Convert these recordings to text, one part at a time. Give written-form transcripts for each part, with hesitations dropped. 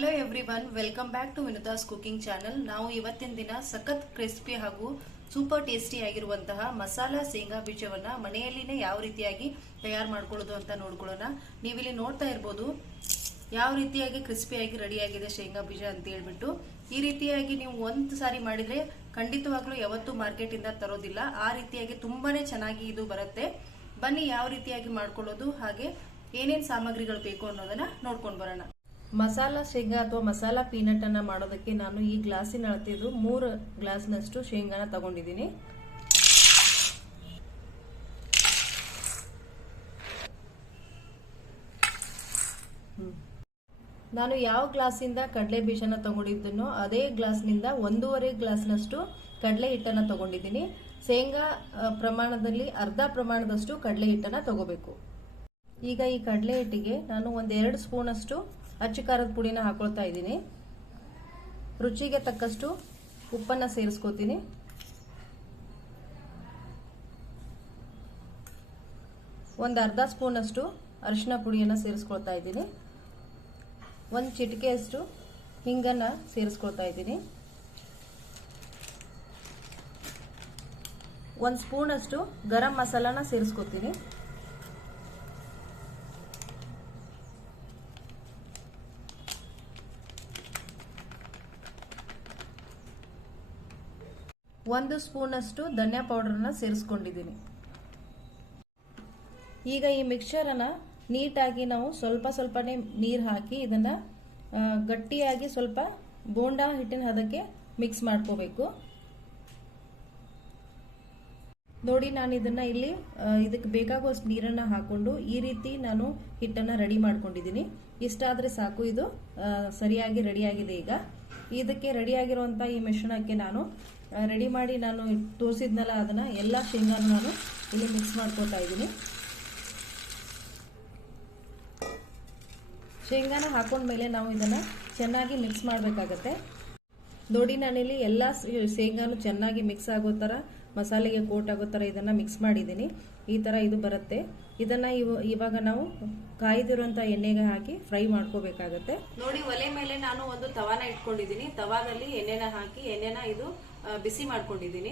Hello everyone, welcome back to Vinutha's cooking channel. ನಾವು ಇವತ್ತಿನ ದಿನ ಸಖತ್ ಕ್ರಿಸ್ಪಿ ಹಾಗೂ ಸೂಪರ್ ಟೇಸ್ಟಿ ಆಗಿರುವಂತಹ ಮಸಾಲಾ ಶೇಂಗಾ ಬೀಜವನ್ನ ಮನೆಯಲ್ಲಿನೇ ಯಾವ ರೀತಿಯಾಗಿ ತಯಾರು ಮಾಡ್ಕೊಳ್ಳೋದು ಅಂತ ನೋಡ್ಕೊಳ್ಳೋಣ. ನೀವಿಲ್ಲಿ ನೋಡ್ತಾ ಇರ್ಬೋದು ಯಾವ ರೀತಿಯಾಗಿ ಕ್ರಿಸ್ಪಿಯಾಗಿ ರೆಡಿಯಾಗಿದೆ ಶೇಂಗಾ ಬೀಜ ಅಂತ ಹೇಳ್ಬಿಟ್ಟು. ಈ ರೀತಿಯಾಗಿ ನೀವು ಒಂದು ಸಾರಿ ಮಾಡಿದ್ರೆ ಖಂಡಿತವಾಗ್ಲೂ ಯಾವತ್ತೂ ಮಾರ್ಕೆಟ್ ಇಂದ ತರೋದಿಲ್ಲ. ಆ ರೀತಿಯಾಗಿ ತುಂಬಾನೇ ಚೆನ್ನಾಗಿ ಇದು ಬರುತ್ತೆ. ಬನ್ನಿ ಯಾವ ರೀತಿಯಾಗಿ ಮಾಡ್ಕೊಳ್ಳೋದು ಹಾಗೆ ಏನೇನ್ ಸಾಮಗ್ರಿಗಳು ಬೇಕು ಅನ್ನೋದನ್ನ ನೋಡ್ಕೊಂಡು ಬರೋಣ. ಮಸಾಲಾ ಶೇಂಗಾ ಅಥವಾ ಮಸಾಲಾ ಪೀನಟ್ ಅನ್ನ ಮಾಡೋದಕ್ಕೆ ನಾನು ಈ ಗ್ಲಾಸಿನ ಅಳತೆದು 3 ಗ್ಲಾಸ್ನಷ್ಟು ಶೇಂಗಾನ ತಗೊಂಡಿದ್ದೀನಿ. ನಾನು ಯಾವ ಗ್ಲಾಸಿಂದ ಕಡಲೆ ಬೀಜನ ತಗೊಂಡಿದ್ದನೋ ಅದೇ ಗ್ಲಾಸ್ನಿಂದ 1.5 ಗ್ಲಾಸ್ನಷ್ಟು ಕಡಲೆ ಹಿಟ್ಟನ್ನ ತಗೊಂಡಿದ್ದೀನಿ. ಶೇಂಗಾ ಪ್ರಮಾಣದಲ್ಲಿ ಅರ್ಧ ಪ್ರಮಾಣದಷ್ಟು ಕಡಲೆ ಹಿಟ್ಟನ್ನ ತಗೋಬೇಕು. ಈಗ ಈ ಕಡಲೆ ಹಿಟ್ಟಿಗೆ ನಾನು 1-2 ಸ್ಪೂನ್ ಅಷ್ಟು ಅಚ್ಚ ಖಾರದ ಪುಡಿನ ಹಾಕೊಳ್ತಾ ಇದ್ದೀನಿ. ರುಚಿಗೆ ತಕ್ಕಷ್ಟು ಉಪ್ಪನ್ನ ಸೇರಿಸ್ಕೋತೀನಿ. ಅರ್ಧ ಸ್ಪೂನ್ ಅಷ್ಟು ಅರಿಶಿನ ಪುಡಿಯನ್ನ ಸೇರಿಸ್ಕೊಳ್ತಾ ಇದ್ದೀನಿ. 1 ಚಿಟಿಕೆಯಷ್ಟು ಹಿಂಗನ್ನ ಸೇರಿಸ್ಕೊಳ್ತಾ ಇದ್ದೀನಿ. 1 ಸ್ಪೂನ್ ಅಷ್ಟು ಗರಂ ಮಸಾಲಾನ ಸೇರಿಸ್ಕೊತೀನಿ. ಒಂದು ಸ್ಪೂನ್ ಅಷ್ಟು ಧನಿಯಾ ಪೌಡರ್ನ ಸೇರಿಸ್ಕೊಂಡಿದ್ದೀನಿ. ಈಗ ಈ ಮಿಕ್ಸ್ಚರನ್ನ ನೀಟಾಗಿ ನಾವು ಸ್ವಲ್ಪನೇ ನೀರು ಹಾಕಿ ಇದನ್ನ ಗಟ್ಟಿಯಾಗಿ ಸ್ವಲ್ಪ ಬೋಂಡಾ ಹಿಟ್ಟಿನ ಹದಕ್ಕೆ ಮಿಕ್ಸ್ ಮಾಡ್ಕೋಬೇಕು. ನೋಡಿ, ನಾನು ಇದನ್ನ ಇಲ್ಲಿ ಇದಕ್ಕೆ ಬೇಕಾಗುವಷ್ಟು ನೀರನ್ನ ಹಾಕೊಂಡು ಈ ರೀತಿ ನಾನು ಹಿಟ್ಟನ್ನ ರೆಡಿ ಮಾಡ್ಕೊಂಡಿದ್ದೀನಿ. ಇಷ್ಟಾದ್ರೆ ಸಾಕು, ಇದು ಸರಿಯಾಗಿ ರೆಡಿಯಾಗಿದೆ. ಈಗ ಇದಕ್ಕೆ ರೆಡಿಯಾಗಿರುವಂತ ಈ ಮಿಶ್ರಣಕ್ಕೆ ನಾನು ರೆಡಿ ಮಾಡಿ ನಾನು ತೋರಿಸಿದ್ನಲ್ಲ ಅದನ್ನ ಎಲ್ಲ ಶೇಂಗಾನು ನಾನು ಇಲ್ಲಿ ಮಿಕ್ಸ್ ಮಾಡ್ಕೊತಾ ಇದ್ದೀನಿ. ಶೇಂಗಾನ ಹಾಕೊಂಡ್ಮೇಲೆ ನಾವು ಇದನ್ನ ಚೆನ್ನಾಗಿ ಮಿಕ್ಸ್ ಮಾಡಬೇಕಾಗತ್ತೆ. ನೋಡಿ, ನಾನಿಲ್ಲಿ ಎಲ್ಲ ಶೇಂಗಾನು ಚೆನ್ನಾಗಿ ಮಿಕ್ಸ್ ಆಗೋ ತರ, ಮಸಾಲೆಗೆ ಕೋಟ್ ಆಗೋ ತರ ಇದನ್ನ ಮಿಕ್ಸ್ ಮಾಡಿದ್ದೀನಿ. ಈ ತರ ಇದು ಬರುತ್ತೆ. ಇದನ್ನ ಇವಾಗ ನಾವು ಕಾಯ್ದಿರುವಂತ ಎಣ್ಣೆಗೆ ಹಾಕಿ ಫ್ರೈ ಮಾಡ್ಕೋಬೇಕಾಗತ್ತೆ. ನೋಡಿ, ಒಲೆ ಮೇಲೆ ನಾನು ಒಂದು ತವಾನ ಇಟ್ಕೊಂಡಿದ್ದೀನಿ. ತವಾದಲ್ಲಿ ಎಣ್ಣೆನ ಹಾಕಿ ಎಣ್ಣೆನ ಇದು ಬಿಸಿ ಮಾಡ್ಕೊಂಡಿದ್ದೀನಿ.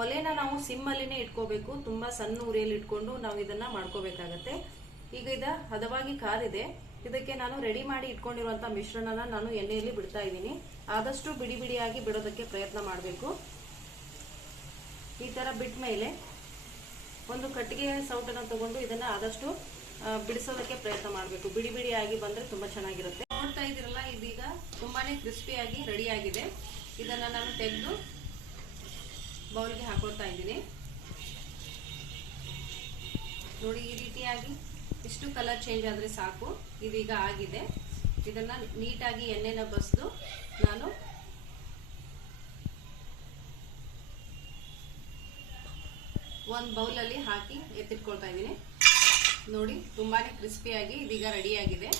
ಒಲೆನ ನಾವು ಸಿಮ್ ಅಲ್ಲಿನೇ ಇಟ್ಕೋಬೇಕು. ತುಂಬಾ ಸಣ್ಣ ಉರಿಯಲ್ಲಿ ಇಟ್ಕೊಂಡು ನಾವು ಇದನ್ನ ಮಾಡ್ಕೋಬೇಕಾಗತ್ತೆ. ಈಗ ಇದ ಹದವಾಗಿ ಕಾದಿದೆ. ಇದಕ್ಕೆ ನಾನು ರೆಡಿ ಮಾಡಿ ಇಟ್ಕೊಂಡಿರುವಂತ ಮಿಶ್ರಣನ ನಾನು ಎಣ್ಣೆಯಲ್ಲಿ ಬಿಡ್ತಾ ಇದ್ದೀನಿ. ಆದಷ್ಟು ಬಿಡಿ ಬಿಡಿಯಾಗಿ ಬಿಡೋದಕ್ಕೆ ಪ್ರಯತ್ನ ಮಾಡಬೇಕು. ಈ ತರ ಬಿಟ್ಟ ಮೇಲೆ ಒಂದು ಕಟ್ಟಿಗೆ ಸೌಟನ್ನ ತಗೊಂಡು ಇದನ್ನ ಆದಷ್ಟು ಬಿಡಿಸೋದಕ್ಕೆ ಪ್ರಯತ್ನ ಮಾಡಬೇಕು. ಬಿಡಿ ಬಿಡಿಯಾಗಿ ಬಂದ್ರೆ ತುಂಬಾ ಚೆನ್ನಾಗಿರುತ್ತೆ. ನೋಡ್ತಾ ಇದ್ದೀರಲ್ಲ, ಇದೀಗ ತುಂಬಾನೇ ಕ್ರಿಸ್ಪಿಯಾಗಿ ರೆಡಿ ಆಗಿದೆ. ಇದನ್ನ ನಾನು ತೆಗೆದು ಬೌಲ್ಗೆ ಹಾಕೊಳ್ತಾ ಇದ್ದೀನಿ. ನೋಡಿ, ಈ ರೀತಿಯಾಗಿ ಇಷ್ಟು ಕಲರ್ ಚೇಂಜ್ ಆದ್ರೆ ಸಾಕು. ಇದೀಗ ಆಗಿದೆ. ಇದನ್ನ ನೀಟಾಗಿ ಎಣ್ಣೆನ ಬಸ್ದು ನಾನು ಒಂದು ಬೌಲಲ್ಲಿ ಹಾಕಿ ಎತ್ತಿಟ್ಕೊಳ್ತಾ ಇದ್ದೀನಿ. ನೋಡಿ, ತುಂಬಾನೇ ಕ್ರಿಸ್ಪಿಯಾಗಿ ಇದೀಗ ರೆಡಿ ಆಗಿದೆ.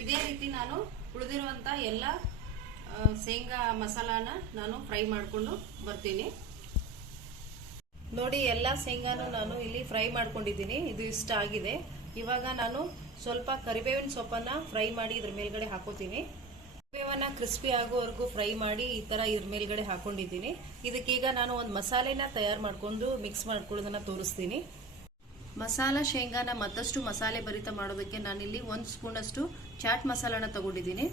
ಇದೇ ರೀತಿ ನಾನು ಉಳಿದಿರುವಂತ ಎಲ್ಲ ಶೇಂಗಾ ಮಸಾಲಾನ ನಾನು ಫ್ರೈ ಮಾಡ್ಕೊಂಡು ಬರ್ತೀನಿ. ನೋಡಿ, ಎಲ್ಲ ಶೇಂಗಾನು ನಾನು ಇಲ್ಲಿ ಫ್ರೈ ಮಾಡ್ಕೊಂಡಿದ್ದೀನಿ. ಇದು ಇಷ್ಟ ಆಗಿದೆ. ಇವಾಗ ನಾನು ಸ್ವಲ್ಪ ಕರಿಬೇವಿನ ಸೊಪ್ಪನ್ನ ಫ್ರೈ ಮಾಡಿ ಇದ್ರ ಮೇಲ್ಗಡೆ ಹಾಕೋತೀನಿ. ಕರಿಬೇವನ್ನ ಕ್ರಿಸ್ಪಿ ಆಗೋವರೆಗೂ ಫ್ರೈ ಮಾಡಿ ಈ ತರ ಇದ್ರ ಮೇಲ್ಗಡೆ ಹಾಕೊಂಡಿದ್ದೀನಿ. ಇದಕ್ಕೀಗ ನಾನು ಒಂದು ಮಸಾಲೆನ ತಯಾರು ಮಾಡ್ಕೊಂಡು ಮಿಕ್ಸ್ ಮಾಡ್ಕೊಳ್ಳೋದನ್ನ ತೋರಿಸ್ತೀನಿ. ಮಸಾಲಾ ಶೇಂಗಾನ ಮತ್ತಷ್ಟು ಮಸಾಲೆ ಭರಿತ ಮಾಡೋದಕ್ಕೆ ನಾನಿಲ್ಲಿ 1 ಸ್ಪೂನ್ ಅಷ್ಟು ಚಾಟ್ ಮಸಾಲಾನ ತಗೊಂಡಿದ್ದೀನಿ.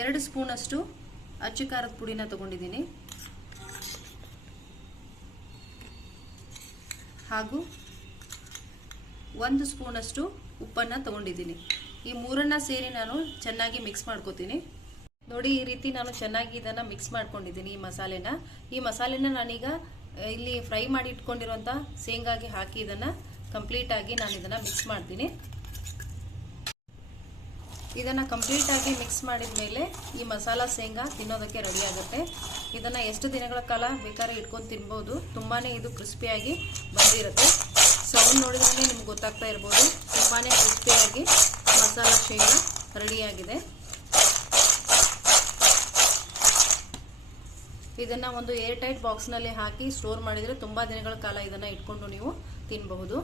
2 ಸ್ಪೂನ್ ಅಷ್ಟು ಅಚ್ಚ ಖಾರದ ಪುಡಿನ ತಗೊಂಡಿದ್ದೀನಿ. ಹಾಗೂ 1 ಸ್ಪೂನ್ ಅಷ್ಟು ಉಪ್ಪನ್ನ ತಗೊಂಡಿದ್ದೀನಿ. ಈ ಮೂರನ್ನ ಸೇರಿ ನಾನು ಚೆನ್ನಾಗಿ ಮಿಕ್ಸ್ ಮಾಡ್ಕೋತೀನಿ. ನೋಡಿ, ಈ ರೀತಿ ನಾನು ಚೆನ್ನಾಗಿ ಇದನ್ನ ಮಿಕ್ಸ್ ಮಾಡ್ಕೊಂಡಿದ್ದೀನಿ. ಈ ಮಸಾಲೆನ ನಾನೀಗ ಇಲ್ಲಿ ಫ್ರೈ ಮಾಡಿ ಇಟ್ಕೊಂಡಿರುವಂತ ಶೇಂಗಾಗೆ ಹಾಕಿ ಇದನ್ನ ಕಂಪ್ಲೀಟ್ ಆಗಿ ನಾನು ಇದನ್ನ ಮಿಕ್ಸ್ ಮಾಡ್ತೀನಿ. ಇದನ್ನ ಕಂಪ್ಲೀಟ್ ಆಗಿ ಮಿಕ್ಸ್ ಮಾಡಿದ್ಮೇಲೆ ಈ ಮಸಾಲಾ ಶೇಂಗಾ ತಿನ್ನೋದಕ್ಕೆ ರೆಡಿ ಆಗುತ್ತೆ. ಇದನ್ನ ಎಷ್ಟು ದಿನಗಳ ಕಾಲ ಬೇಕಾದ್ರೆ ಇಟ್ಕೊಂಡು ತಿನ್ಬಹುದು. ತುಂಬಾನೇ ಇದು ಕ್ರಿಸ್ಪಿಯಾಗಿ ಬಂದಿರುತ್ತೆ. ಸೌಂಡ್ ನೋಡಿದ್ರೆ ನಿಮ್ಗೆ ಗೊತ್ತಾಗ್ತಾ ಇರ್ಬೋದು, ತುಂಬಾನೇ ಕ್ರಿಸ್ಪಿಯಾಗಿ ಮಸಾಲಾ ಶೇಂಗಾ ರೆಡಿ ಆಗಿದೆ. ಇದನ್ನ ಒಂದು ಏರ್ ಟೈಟ್ ಬಾಕ್ಸ್ ನಲ್ಲಿ ಹಾಕಿ ಸ್ಟೋರ್ ಮಾಡಿದ್ರೆ ತುಂಬಾ ದಿನಗಳ ಕಾಲ ಇದನ್ನ ಇಟ್ಕೊಂಡು ನೀವು ತಿನ್ನಬಹುದು.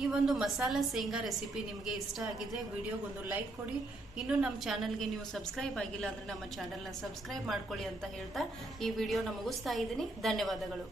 ಈ ಒಂದು ಮಸಾಲಾ ಶೇಂಗಾ ರೆಸಿಪಿ ನಿಮಗೆ ಇಷ್ಟ ಆಗಿದ್ರೆ ವಿಡಿಯೋಗೊಂದು ಲೈಕ್ ಕೊಡಿ. ಇನ್ನು ನಮ್ಮ ಚಾನೆಲ್ಗೆ ನೀವು ಸಬ್ಸ್ಕ್ರೈಬ್ ಆಗಿಲ್ಲ ಅಂದ್ರೆ ನಮ್ಮ ಚಾನೆಲ್ನ ಸಬ್ಸ್ಕ್ರೈಬ್ ಮಾಡ್ಕೊಳ್ಳಿ ಅಂತ ಹೇಳ್ತಾ ಈ ವಿಡಿಯೋನ ಮುಗಿಸ್ತಾ ಇದ್ದೀನಿ. ಧನ್ಯವಾದಗಳು.